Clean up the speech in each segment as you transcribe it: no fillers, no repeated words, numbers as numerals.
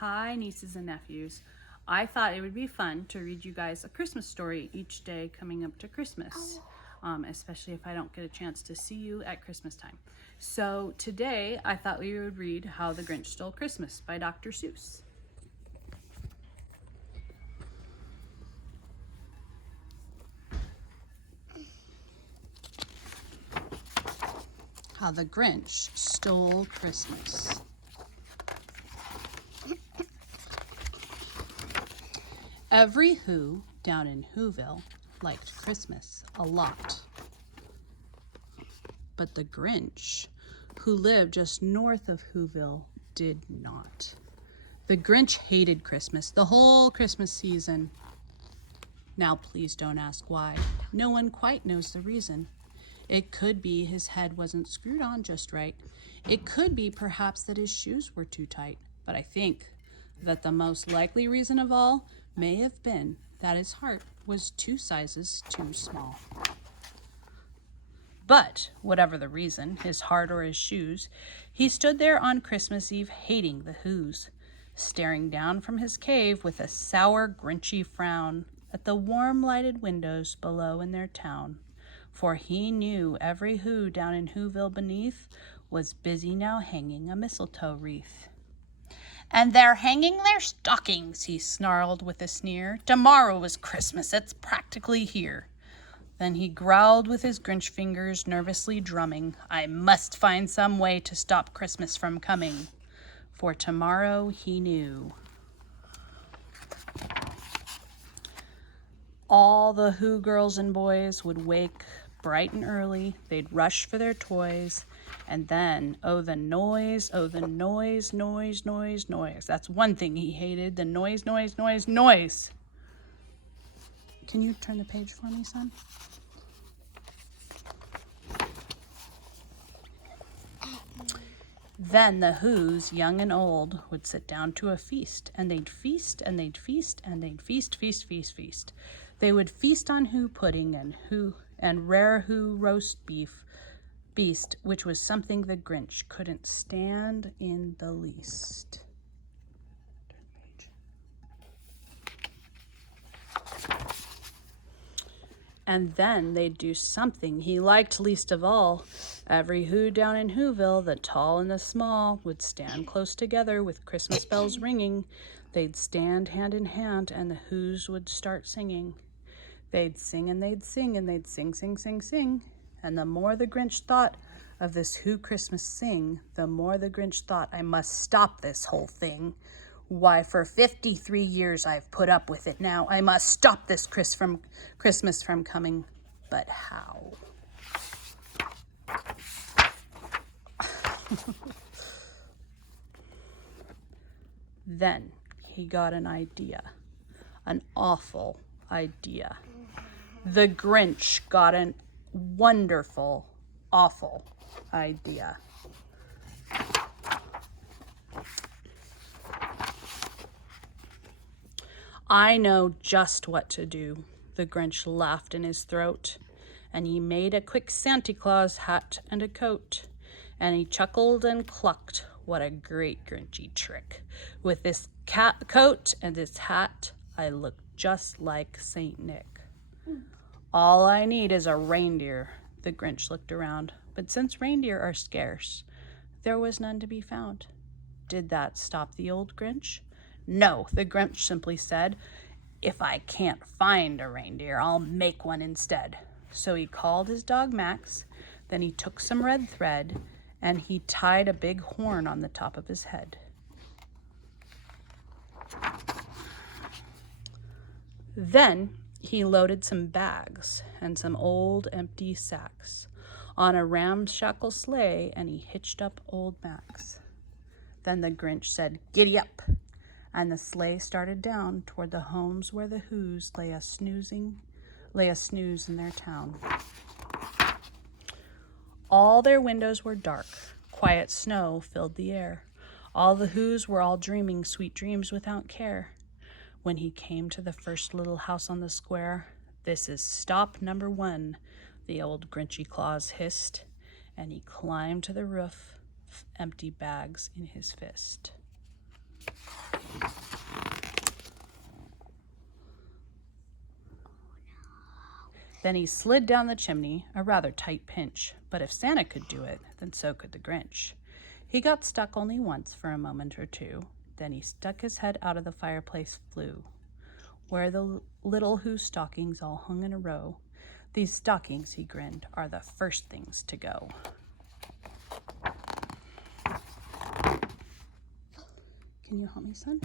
Hi, nieces and nephews. I thought it would be fun to read you guys a Christmas story each day coming up to Christmas, especially if I don't get a chance to see you at Christmas time. So today I thought we would read How the Grinch Stole Christmas by Dr. Seuss. How the Grinch Stole Christmas. Every Who down in Whoville liked Christmas a lot. But the Grinch, who lived just north of Whoville, did not. The Grinch hated Christmas, the whole Christmas season. Now please don't ask why. No one quite knows the reason. It could be his head wasn't screwed on just right. It could be perhaps that his shoes were too tight. But I think that the most likely reason of all may have been that his heart was 2 sizes too small. But whatever the reason, his heart or his shoes, he stood there on Christmas Eve hating the Whos, staring down from his cave with a sour, grinchy frown at the warm lighted windows below in their town. For he knew every Who down in Whoville beneath was busy now hanging a mistletoe wreath. "And they're hanging their stockings," he snarled with a sneer. "Tomorrow is Christmas, it's practically here." Then he growled with his Grinch fingers nervously drumming, "I must find some way to stop Christmas from coming." For tomorrow he knew. All the Who girls and boys would wake bright and early. They'd rush for their toys. And then, oh, the noise, noise, noise, noise. That's one thing he hated, the noise, noise, noise, noise. Can you turn the page for me, son? Then the Whos, young and old, would sit down to a feast, and they'd feast, and they'd feast, and they'd feast, feast, feast, feast. They would feast on Who pudding and rare Who roast beast, which was something the Grinch couldn't stand in the least. And then they'd do something he liked least of all. Every Who down in Whoville, the tall and the small, would stand close together with Christmas bells ringing. They'd stand hand in hand, and the Whos would start singing. They'd sing and they'd sing and they'd sing, sing, sing, sing. And the more the Grinch thought of this Who Christmas sing, the more the Grinch thought, I must stop this whole thing. Why, for 53 years I've put up with it now. I must stop this Christmas from coming. But how? Then he got an idea. An awful idea. The Grinch got a wonderful, awful idea. I know just what to do, the Grinch laughed in his throat, and he made a quick Santa Claus hat and a coat, and he chuckled and clucked, what a great Grinchy trick. With this coat and this hat, I look just like Saint Nick. All I need is a reindeer, the Grinch looked around, but since reindeer are scarce, there was none to be found. Did that stop the old Grinch? No, the Grinch simply said, if I can't find a reindeer, I'll make one instead. So he called his dog Max, then he took some red thread, and he tied a big horn on the top of his head. Then he loaded some bags and some old empty sacks on a ramshackle sleigh, and he hitched up old Max. Then the Grinch said, "Giddy up!" And the sleigh started down toward the homes where the Whos lay a snooze in their town. All their windows were dark. Quiet snow filled the air. All the Whos were all dreaming sweet dreams without care. When he came to the first little house on the square, "This is stop number 1, the old Grinchy Claus hissed, and he climbed to the roof, empty bags in his fist. Then he slid down the chimney, a rather tight pinch, but if Santa could do it, then so could the Grinch. He got stuck only once for a moment or two. Then he stuck his head out of the fireplace flue, where the little Who stockings all hung in a row. These stockings, he grinned, are the first things to go. Can you help me, son?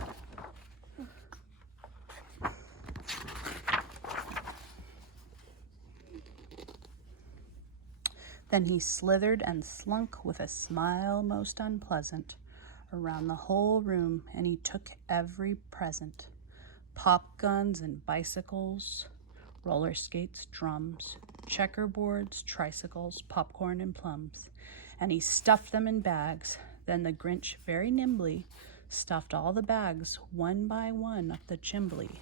Then he slithered and slunk with a smile most unpleasant around the whole room, and he took every present. Pop guns and bicycles, roller skates, drums, checkerboards, tricycles, popcorn and plums, and he stuffed them in bags. Then the Grinch very nimbly stuffed all the bags one by one up the chimbley.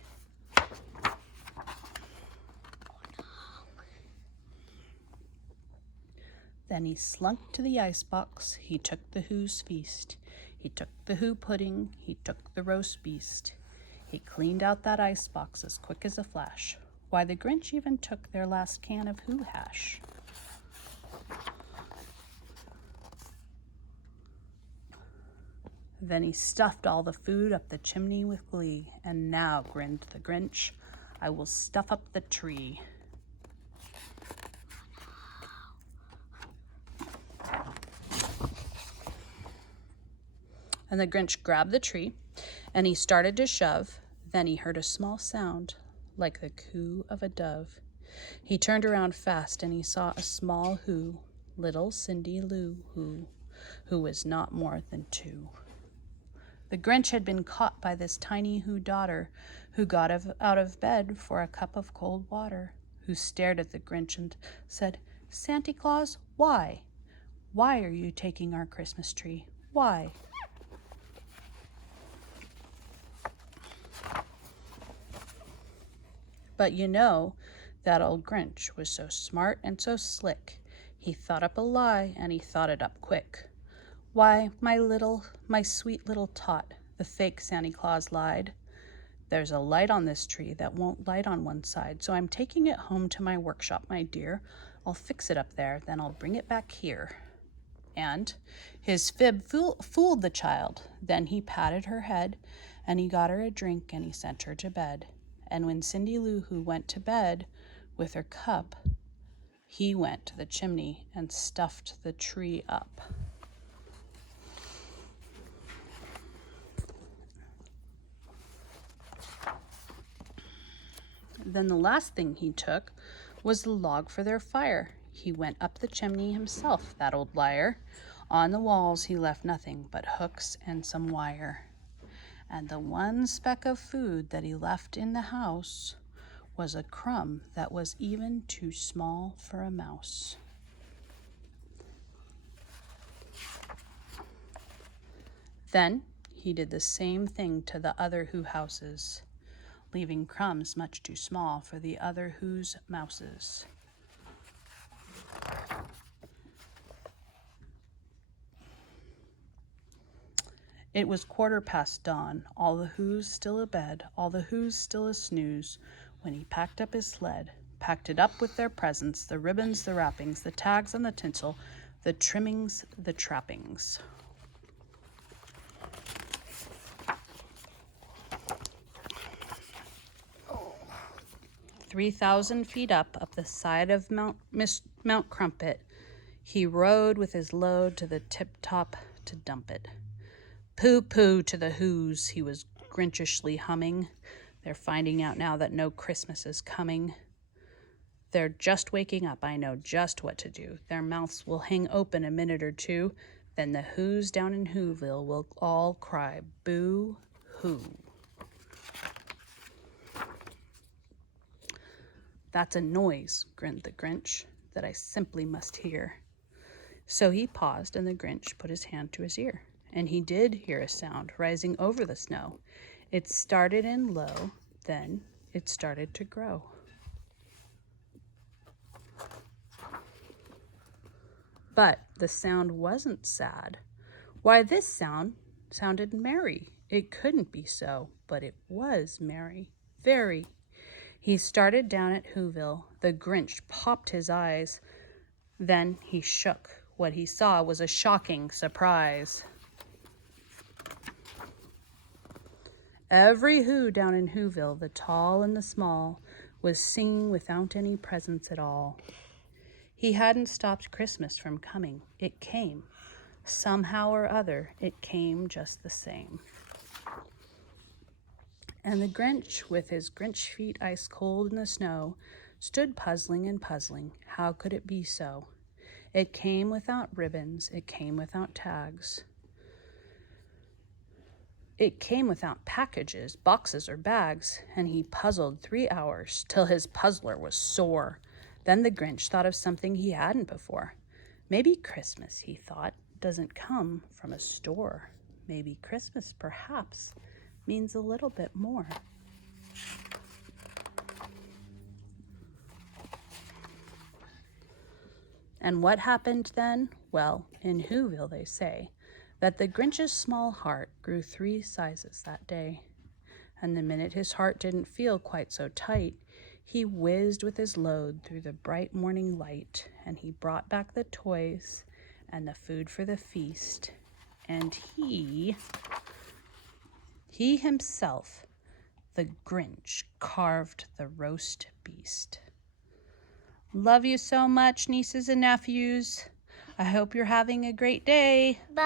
Then he slunk to the icebox, he took the Who's feast. He took the Who pudding, he took the roast beast. He cleaned out that icebox as quick as a flash. Why, the Grinch even took their last can of Who hash. Then he stuffed all the food up the chimney with glee. And now, grinned the Grinch, I will stuff up the tree. And the Grinch grabbed the tree, and he started to shove. Then he heard a small sound, like the coo of a dove. He turned around fast, and he saw a small Who, little Cindy Lou who was not more than 2. The Grinch had been caught by this tiny Who daughter, who got out of bed for a cup of cold water, who stared at the Grinch and said, "Santa Claus, why? Why are you taking our Christmas tree? Why?" But you know, that old Grinch was so smart and so slick. He thought up a lie, and he thought it up quick. "Why, my sweet little tot," the fake Santa Claus lied. "There's a light on this tree that won't light on one side, so I'm taking it home to my workshop, my dear. I'll fix it up there, then I'll bring it back here." And his fib fooled the child. Then he patted her head, and he got her a drink, and he sent her to bed. And when Cindy Lou Who went to bed with her cup, he went to the chimney and stuffed the tree up. Then the last thing he took was the log for their fire. He went up the chimney himself, that old liar. On the walls he left nothing but hooks and some wire. And the one speck of food that he left in the house was a crumb that was even too small for a mouse. Then he did the same thing to the other Who houses, leaving crumbs much too small for the other Who's mouses. It was 1/4 dawn, all the Who's still abed, all the Who's still a snooze, when he packed up his sled, packed it up with their presents, the ribbons, the wrappings, the tags and the tinsel, the trimmings, the trappings. Oh. 3,000 feet up the side of Mount Crumpet, he rode with his load to the tip-top to dump it. "Pooh-pooh to the Who's," he was Grinchishly humming. "They're finding out now that no Christmas is coming. They're just waking up, I know just what to do. Their mouths will hang open a minute or two. Then the Who's down in Whoville will all cry, boo-hoo." "That's a noise," grinned the Grinch, "that I simply must hear." So he paused, and the Grinch put his hand to his ear. And he did hear a sound rising over the snow. It started in low, then it started to grow. But the sound wasn't sad. Why, this sound sounded merry. It couldn't be so, but it was merry, very. He started down at Whoville. The Grinch popped his eyes. Then he shook. What he saw was a shocking surprise. Every Who down in Whoville, the tall and the small, was singing without any presents at all. He hadn't stopped Christmas from coming. It came. Somehow or other, it came just the same. And the Grinch, with his Grinch feet ice cold in the snow, stood puzzling and puzzling. How could it be so? It came without ribbons. It came without tags. It came without packages, boxes, or bags, and he puzzled 3 hours till his puzzler was sore. Then the Grinch thought of something he hadn't before. Maybe Christmas, he thought, doesn't come from a store. Maybe Christmas, perhaps, means a little bit more. And what happened then? Well, in Whoville they say that the Grinch's small heart grew 3 sizes that day. And the minute his heart didn't feel quite so tight, he whizzed with his load through the bright morning light, and he brought back the toys and the food for the feast. And he himself, the Grinch, carved the roast beast. Love you so much, nieces and nephews. I hope you're having a great day. Bye.